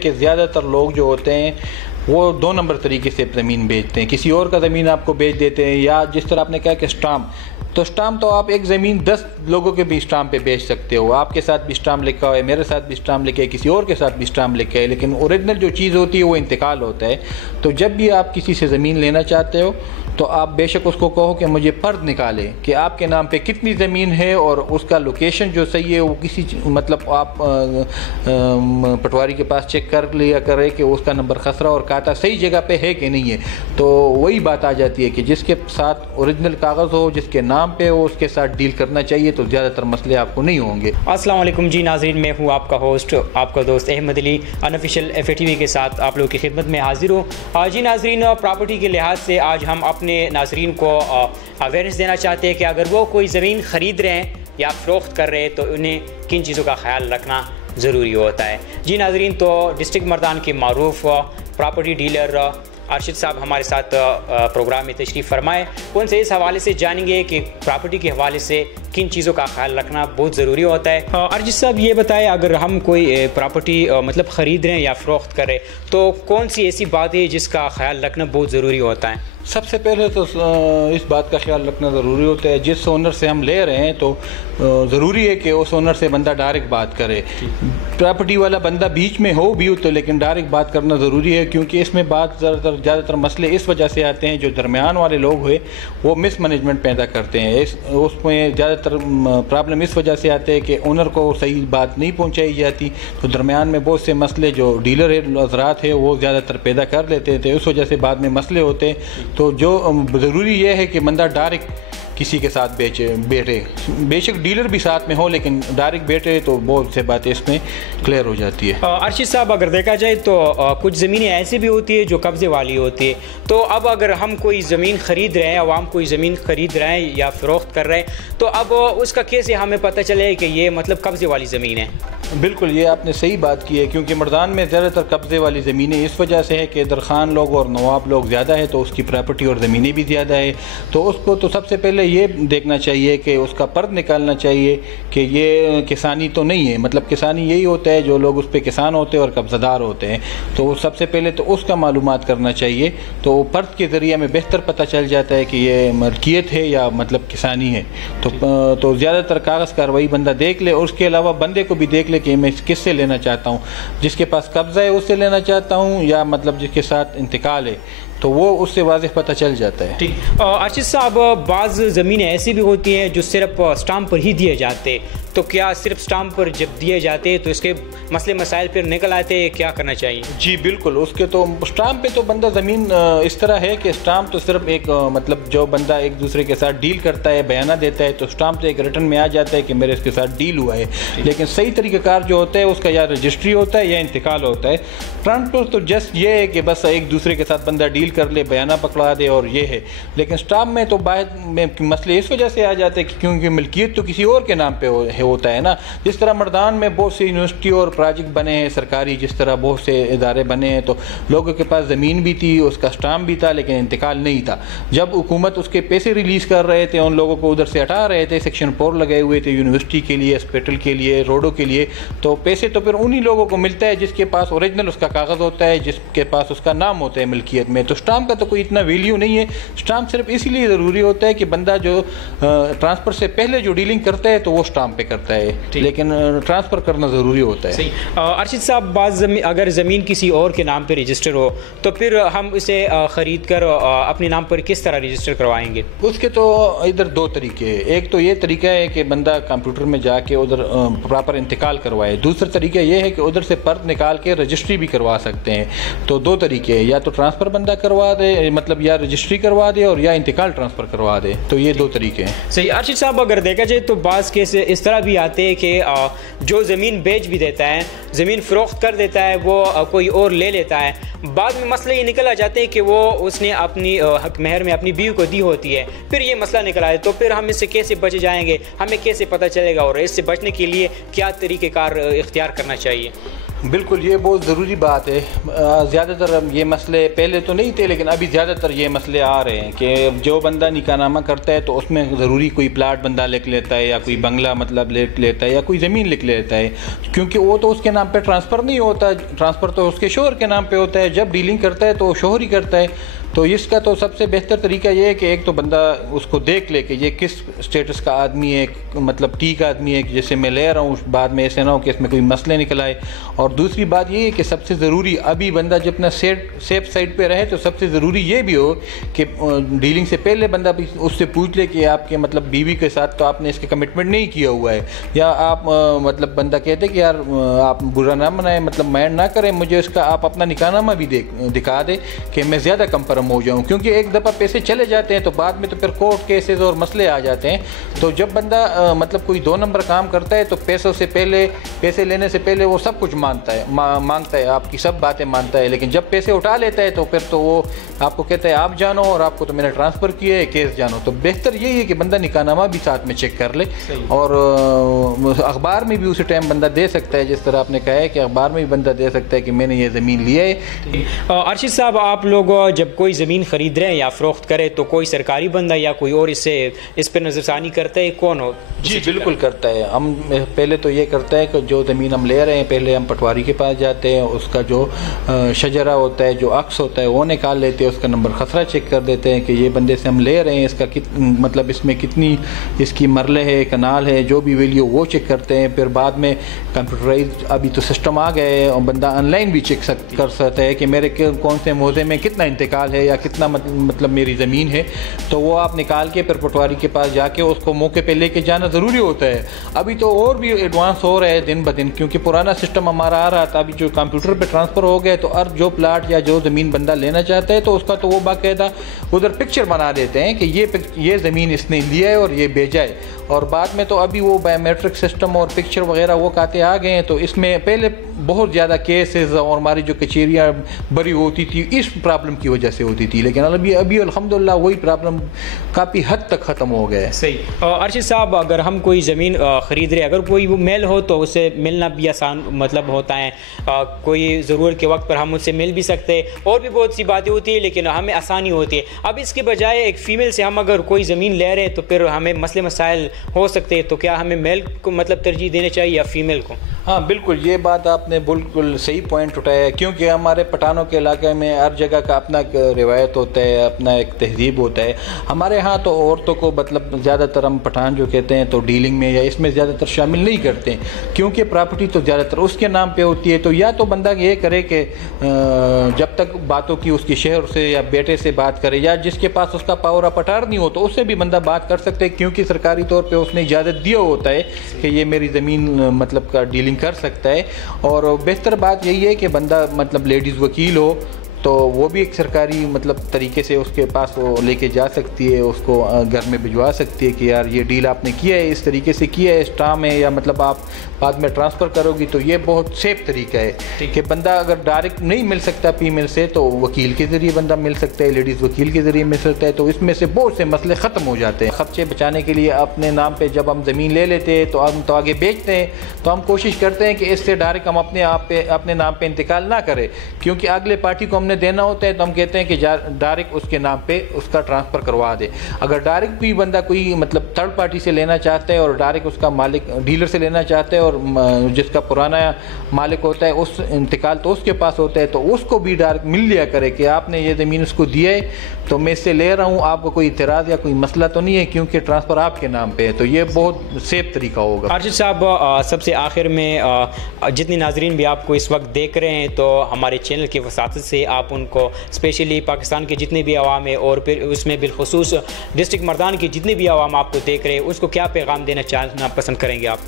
कि ज़्यादातर लोग जो होते हैं वो 2 नंबर तरीके से ज़मीन बेचते हैं। किसी और का ज़मीन आपको बेच देते हैं, या जिस तरह आपने कहा कि स्टाम्प, तो स्टाम्प तो आप एक ज़मीन 10 लोगों के भी स्टाम्प पे बेच सकते हो। आपके साथ भी स्टाम्प लिखा हुआ है, मेरे साथ भी स्टाम्प लिखा है, किसी और के साथ भी स्टाम्प लिखा है, लेकिन ओरिजिनल जो चीज़ होती है वो इंतकाल होता है। तो जब भी आप किसी से ज़मीन लेना चाहते हो तो आप बेशक उसको कहो कि मुझे फ़र्द निकाले कि आपके नाम पे कितनी ज़मीन है, और उसका लोकेशन जो सही है वो किसी मतलब आप पटवारी के पास चेक कर लिया करें कि उसका नंबर खसरा और काटा सही जगह पे है कि नहीं है। तो वही बात आ जाती है कि जिसके साथ ओरिजिनल कागज़ हो, जिसके नाम पे हो, उसके साथ डील करना चाहिए, तो ज़्यादातर मसले आपको नहीं होंगे। अस्सलाम वालेकुम जी नाज़रीन, मैं हूँ आपका होस्ट, आपका दोस्त अहमद अली, अनऑफिशियल FATV के साथ आप लोगों की खिदमत में हाजिर हूँ। जी नाज़रीन, प्रॉपर्टी के लिहाज से आज हम अपने नाज़रीन को अवेयरनेस देना चाहते हैं कि अगर वो कोई ज़मीन ख़रीद रहे हैं या फ़रोख्त कर रहे हैं तो उन्हें किन चीज़ों का ख्याल रखना ज़रूरी होता है। जी नाज़रीन, तो डिस्ट्रिक्ट मर्दान के मारूफ प्रॉपर्टी डीलर अरशद साहब हमारे साथ प्रोग्राम में तशरीफ़ फरमाए। उनसे इस हवाले से जानेंगे कि प्रॉपर्टी के हवाले से किन चीज़ों का ख्याल रखना बहुत ज़रूरी होता है। अरशद साहब, ये बताएं, अगर हम कोई प्रॉपर्टी मतलब ख़रीद रहे हैं या फ़रोख्त करें तो कौन सी ऐसी बात है जिसका ख्याल रखना बहुत ज़रूरी होता है? सबसे पहले तो इस बात का ख्याल रखना ज़रूरी होता है, जिस ओनर से हम ले रहे हैं तो ज़रूरी है कि उस ओनर से बंदा डायरेक्ट बात करे। प्रॉपर्टी वाला बंदा बीच में हो भी तो लेकिन डायरेक्ट बात करना ज़रूरी है, क्योंकि इसमें बात ज़्यादातर मसले इस वजह से आते हैं, जो दरमियान वाले लोग हुए वो मिसमैनेजमेंट पैदा करते हैं। उसमें ज़्यादातर प्रॉब्लम इस वजह से आते हैं कि ओनर को सही बात नहीं पहुँचाई जाती, तो दरमियान में बहुत से मसले जो डीलर हज़रात है वो ज़्यादातर पैदा कर लेते थे, उस वजह से बाद में मसले होते हैं। तो जो ज़रूरी ये है कि बंदा डायरेक्ट किसी के साथ बैठे, बेशक डीलर भी साथ में हो लेकिन डायरेक्ट बैठे तो बहुत से बातें इसमें क्लियर हो जाती है। अरशद साहब, अगर देखा जाए तो कुछ ज़मीनें ऐसी भी होती है जो कब्ज़े वाली होती है, तो अब अगर हम कोई ज़मीन ख़रीद रहे हैं, अवाम कोई ज़मीन ख़रीद रहे हैं या फ़रोख्त कर रहे हैं, तो अब उसका कैसे हमें पता चले कि ये मतलब कब्ज़े वाली ज़मीन है? बिल्कुल, ये आपने सही बात की है, क्योंकि मर्दान में ज़्यादातर कब्ज़े वाली ज़मीनें इस वजह से है कि दरखान लोग और नवाब लोग ज़्यादा है, तो उसकी प्रॉपर्टी और ज़मीनें भी ज़्यादा है। तो उसको तो सबसे पहले ये देखना चाहिए कि उसका पर्द निकालना चाहिए कि ये किसानी तो नहीं है। मतलब किसानी यही होता है जो लोग उस पर किसान होते हैं और कब्ज़ादार होते हैं, तो सबसे पहले तो उसका मालूमात करना चाहिए। तो पर्द के ज़रिए में बेहतर पता चल जाता है कि ये मलकियत है या मतलब किसानी है। तो ज़्यादातर कागज़ कार्रवाई बंदा देख ले, और उसके अलावा बंदे को भी देख ले कि मैं किससे लेना चाहता हूँ, जिसके पास कब्ज़ा है उससे लेना चाहता हूँ या मतलब जिसके साथ इंतकाल है, तो वो उससे वाज़ेह पता चल जाता है। ठीक। अरशद साहब, बाज़ ज़मीनें ऐसी भी होती हैं जो सिर्फ स्टाम्प पर ही दिए जाते, तो क्या सिर्फ स्टाम्प पर जब दिए जाते तो इसके मसले मसाइल फिर निकल आते, क्या करना चाहिए? जी बिल्कुल, उसके तो स्टाम्प पे तो बंदा ज़मीन इस तरह है कि स्टाम्प तो सिर्फ एक मतलब जो बंदा एक दूसरे के साथ डील करता है, बयाना देता है, तो स्टाम्प तो एक रिटर्न में आ जाता है कि मेरे इसके साथ डील हुआ है। लेकिन सही तरीक़ाकार जो होता है उसका या रजिस्ट्री होता है या इंतकाल होता है। ट्रांसफर तो जस्ट ये है कि बस एक दूसरे के साथ बंदा डील कर ले, बयाना पकड़ा दे और ये है। लेकिन स्टाम्प में तो बाद में मसले इस वजह से आ जाते हैं कि क्योंकि मिल्कियत तो किसी और के नाम पे होता है ना। जिस तरह मर्दान में बहुत सी यूनिवर्सिटी और प्रोजेक्ट बने हैं सरकारी, जिस तरह बहुत से इदारे बने हैं, तो लोगों के पास ज़मीन भी थी, उसका स्टाम्प भी था, लेकिन इंतकाल नहीं था। जब हुकूमत उसके पैसे रिलीज़ कर रहे थे, उन लोगों को उधर से हटा रहे थे, सेक्शन 4 लगाए हुए थे यूनिवर्सिटी के लिए, हॉस्पिटल के लिए, रोडों के लिए, तो पैसे तो फिर उन्हीं लोगों को मिलता है जिसके पास ओरिजिनल उसका कागज़ होता है, जिसके पास उसका नाम होता है मिल्कियत में। तो स्टाम्प का तो कोई इतना वैल्यू नहीं है। स्टाम्प सिर्फ इसीलिए ज़रूरी होता है कि बंदा जो ट्रांसफ़र से पहले जो डीलिंग करता है तो वो स्टाम्प पे करता है, लेकिन ट्रांसफ़र करना ज़रूरी होता है। सही। अरशद साहब, अगर ज़मीन किसी और के नाम पर रजिस्टर हो तो फिर हम उसे ख़रीद कर अपने नाम पर किस तरह रजिस्टर करवाएंगे? उसके तो इधर 2 तरीके हैं। एक तो ये तरीका है कि बंदा कंप्यूटर में जाके उधर प्रॉपर इंतकाल करवाए। दूसरा तरीका ये है कि उधर से पर्द निकाल के रजिस्ट्री भी करवा सकते हैं। तो 2 तरीके हैं, या तो ट्रांसफ़र बंदा करवा दे, मतलब या रजिस्ट्री करवा दे, और या इंतकाल ट्रांसफ़र करवा दे। तो ये 2 तरीके हैं। सही। अरशद साहब, अगर देखा जाए तो बाज़ केस इस तरह भी आते हैं कि जो ज़मीन बेच भी देता है, ज़मीन फ़रोख्त कर देता है, वो कोई और ले लेता है, बाद में मसले ये निकल आ जाते हैं कि वो उसने अपनी हक महर में अपनी बीवी को दी होती है, फिर ये मसला निकल आए, तो फिर हम इससे कैसे बच जाएंगे, हमें कैसे पता चलेगा, और इससे बचने के लिए क्या तरीक़ेकार इख्तियार करना चाहिए? बिल्कुल, ये बहुत ज़रूरी बात है। ज़्यादातर ये मसले पहले तो नहीं थे, लेकिन अभी ज़्यादातर ये मसले आ रहे हैं कि जो बंदा निकाहनामा करता है तो उसमें ज़रूरी कोई प्लाट बंदा लिख लेता है या कोई बंगला मतलब लिख लेता है या कोई ज़मीन लिख लेता है, क्योंकि वो तो उसके नाम पे ट्रांसफ़र नहीं होता, ट्रांसफ़र तो उसके शोहर के नाम पे होता है। जब डीलिंग करता है तो वो शोहर ही करता है। तो इसका तो सबसे बेहतर तरीका ये है कि एक तो बंदा उसको देख ले कि ये किस स्टेटस का आदमी है, मतलब ठीक आदमी है, जैसे मैं ले रहा हूँ, बाद में ऐसे ना हो कि इसमें कोई मसले निकल आए। और दूसरी बात ये है कि सबसे ज़रूरी अभी बंदा जब अपना सेफ साइड पे रहे तो सबसे ज़रूरी ये भी हो कि डीलिंग से पहले बंदा भी उससे पूछ ले कि आपके मतलब बीवी के साथ तो आपने इसके कमिटमेंट नहीं किया हुआ है, या आप मतलब बंदा कहते कि यार आप बुरा ना मनाएं, मतलब माइंड ना करें, मुझे इसका आप अपना निकाहनामा भी दिखा दे कि मैं ज़्यादा कंफर्म हो जाऊं, क्योंकि एक दफ़ा पैसे चले जाते हैं तो बाद में तो फिर कोर्ट केसेस और मसले आ जाते हैं। तो जब बंदा मतलब कोई 2 नंबर काम करता है तो पैसे लेने से पहले वो सब कुछ मांगता है, आपकी सब बातें मानता है, लेकिन जब पैसे उठा लेता है तो फिर तो वो आपको कहता है आप जानो और आपको तो मैंने ट्रांसफ़र किया है, केस जानो। तो बेहतर यही है कि बंदा निकाहनामा भी साथ में चेक कर ले, और अखबार में भी उसी टाइम बंदा दे सकता है, जिस तरह आपने कहा है कि अखबार में भी बंदा दे सकता है कि मैंने ये ज़मीन लिया है। अर्शिद साहब, आप लोग जब कोई ज़मीन ख़रीद रहे हैं या फ़रोख्त करें तो कोई सरकारी बंदा या कोई और इस पर नज़रसानी करता है, कौन हो? जी बिल्कुल करता है। हम पहले तो ये करता है कि जो ज़मीन हम ले रहे हैं पहले हम पटवारी के पास जाते हैं, उसका जो शजरा होता है, जो अक्स होता है वो निकाल लेते हैं, उसका नंबर खसरा चेक कर देते हैं कि ये बंदे से हम ले रहे हैं, इसका मतलब इसमें कितनी इसकी मरले है, कनाल है, जो भी वैल्यू वो चेक करते हैं। फिर बाद में कंप्यूटराइज अभी तो सिस्टम आ गए हैं और बंदा ऑनलाइन भी चेक कर सकता है कि मेरे कौन से मौजे में कितना इंतकाल है या कितना मतलब मेरी ज़मीन है, तो वो आप निकाल के फिर पटवारी के पास जाके उसको मौके पे लेके जाना ज़रूरी होता है। अभी तो और भी एडवांस हो रहा है दिन ब दिन, क्योंकि पुराना सिस्टम हमारा आ रहा था, अभी जो कंप्यूटर पे ट्रांसफ़र हो गया तो जो प्लाट या जो ज़मीन बंदा लेना चाहता है तो उसका तो वो बाकायदा उधर पिक्चर बना देते हैं कि ये ज़मीन इसने लिया है और ये भेजा है। और बाद में तो अभी वो बायोमेट्रिक सिस्टम और पिक्चर वगैरह वो कहते आ गए हैं, तो इसमें पहले बहुत ज़्यादा केसेस और हमारी जो कचेरियाँ बड़ी होती थी इस प्रॉब्लम की वजह से होती थी, लेकिन अभी अल्हम्दुलिल्लाह वही प्रॉब्लम काफ़ी हद तक ख़त्म हो गया है। सही। अर्शिद साहब, अगर हम कोई ज़मीन ख़रीद रहे, अगर कोई वो मेल हो तो उससे मिलना भी आसान मतलब होता है, कोई ज़रूरत के वक्त पर हम उससे मिल भी सकते हैं, और भी बहुत सी बातें होती है, लेकिन हमें आसानी होती है। अब इसके बजाय एक फ़ीमेल से हम अगर कोई ज़मीन ले रहे हैं तो फिर हमें मसले मसाइल हो सकते हैं, तो क्या हमें मेल को मतलब तरजीह देनी चाहिए या फ़ीमेल को? हाँ बिल्कुल, ये बात आपने बिल्कुल सही पॉइंट उठाया है, क्योंकि हमारे पठानों के इलाके में हर जगह का अपना एक रिवायत होता है, अपना एक तहजीब होता है। हमारे यहाँ तो औरतों को मतलब ज़्यादातर हम पठान जो कहते हैं तो डीलिंग में या इसमें ज़्यादातर शामिल नहीं करते, क्योंकि प्रॉपर्टी तो ज़्यादातर उसके नाम पे होती है। तो या तो बंदा ये करे कि जब तक बातों की उसकी शहर से या बेटे से बात करे, या जिसके पास उसका पावर ऑफ अटॉर्नी हो तो उससे भी बंदा बात कर सकते हैं, क्योंकि सरकारी तौर पर उसने इजाज़त दिया होता है कि ये मेरी ज़मीन मतलब का डीलिंग कर सकता है। और बेहतर बात यही है कि बंदा मतलब लेडीज़ वकील हो तो वो भी एक सरकारी मतलब तरीके से उसके पास वो लेके जा सकती है, उसको घर में भिजवा सकती है कि यार ये डील आपने किया है, इस तरीके से किया है, स्टाम है, या मतलब आप बाद में ट्रांसफ़र करोगी। तो ये बहुत सेफ तरीका है कि बंदा अगर डायरेक्ट नहीं मिल सकता फीमेल से तो वकील के ज़रिए बंदा मिल सकता है, लेडीज़ वकील के ज़रिए मिल सकता है। तो इसमें से बहुत से मसले ख़त्म हो जाते हैं। ख़र्चे बचाने के लिए अपने नाम पर जब हम ज़मीन ले लेते हैं तो हम तो आगे बेचते हैं, तो हम कोशिश करते हैं कि इससे डायरेक्ट हम अपने नाम पर इंतकाल ना करें, क्योंकि अगले पार्टी को देना होता है तो हम कहते हैं कि डायरेक्ट उसके नाम पे उसका ट्रांसफ़र करवा दे। अगर डायरेक्ट भी बंदा कोई मतलब थर्ड पार्टी से लेना चाहता है और डायरेक्ट उसका मालिक डीलर से लेना चाहता है और जिसका पुराना मालिक होता है उस इंतकाल तो उसके पास होता है, तो उसको भी डायरेक्ट मिल लिया करे कि आपने ये ज़मीन उसको दिया है तो मैं इससे ले रहा हूँ, आपको कोई इतराज़ या कोई मसला तो नहीं है, क्योंकि ट्रांसफ़र आपके नाम पे है। तो ये बहुत सेफ तरीका होगा। अर्शिद साहब, सबसे आखिर में जितने नाजरीन भी आपको इस वक्त देख रहे हैं तो हमारे चैनल की वसातत से आप उनको स्पेशली पाकिस्तान के जितने भी अवाम है और फिर उसमें बिलखुसूस डिस्ट्रिक्ट मर्दान के जितने भी अवाम आपको देख रहे हैं उसको क्या पैगाम देना पसंद करेंगे आप?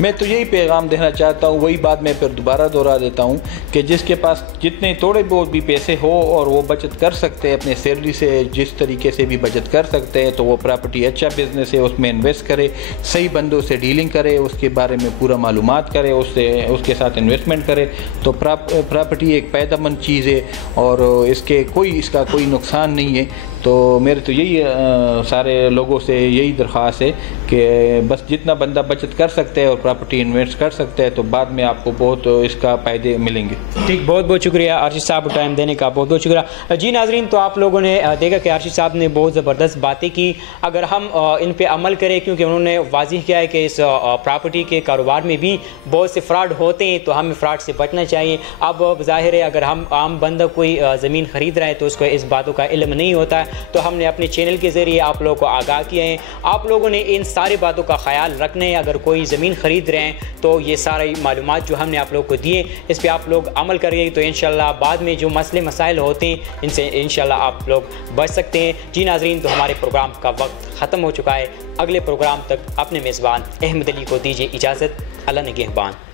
मैं तो यही पैगाम देना चाहता हूँ, वही बात मैं फिर दोबारा दोहरा देता हूँ कि जिसके पास जितने थोड़े बहुत भी पैसे हो और वो बचत कर सकते हैं अपने सैलरी से, जिस तरीके से भी बचत कर सकते हैं, तो वो प्रॉपर्टी अच्छा बिज़नेस है, उसमें इन्वेस्ट करे, सही बंदों से डीलिंग करे, उसके बारे में पूरा मालूमात करे, उसके साथ इन्वेस्टमेंट करे। तो प्रॉपर्टी एक फ़ायदेमंद चीज़ है और इसका कोई नुकसान नहीं है, तो मेरे तो यही सारे लोगों से यही दरख्वास्त है कि बस जितना बंदा बचत कर सकते हैं और प्रॉपर्टी इन्वेस्ट कर सकते हैं तो बाद में आपको बहुत इसका फ़ायदे मिलेंगे। ठीक, बहुत बहुत शुक्रिया अर्शिद साहब, टाइम देने का बहुत बहुत शुक्रिया। जी नाजरीन, तो आप लोगों ने देखा कि अर्शिद साहब ने बहुत ज़बरदस्त बातें की। अगर हम इन पे अमल करें, क्योंकि उन्होंने वाज़िह किया है कि इस प्रॉपर्टी के कारोबार में भी बहुत से फ्रॉड होते हैं, तो हमें फ्रॉड से बचना चाहिए। अब ज़ाहिर है अगर हम आम बंदा कोई ज़मीन ख़रीद रहा है तो उसको इस बातों का इल्म नहीं होता है, तो हमने अपने चैनल के ज़रिए आप लोगों को आगाह किया है। आप लोगों ने इन सारी बातों का ख्याल रखना है। अगर कोई ज़मीन ख़रीद रहे हैं तो ये सारी मालूमात जो हमने आप लोगों को दिए इस पर आप लोग अमल करिए, तो इंशाल्लाह बाद में जो मसले मसाइल होते हैं इनसे इंशाल्लाह आप लोग बच सकते हैं। जी नाजरीन, तो हमारे प्रोग्राम का वक्त ख़त्म हो चुका है। अगले प्रोग्राम तक अपने मेज़बान अहमद अली को दीजिए इजाज़त। अल्लाह निगहबान।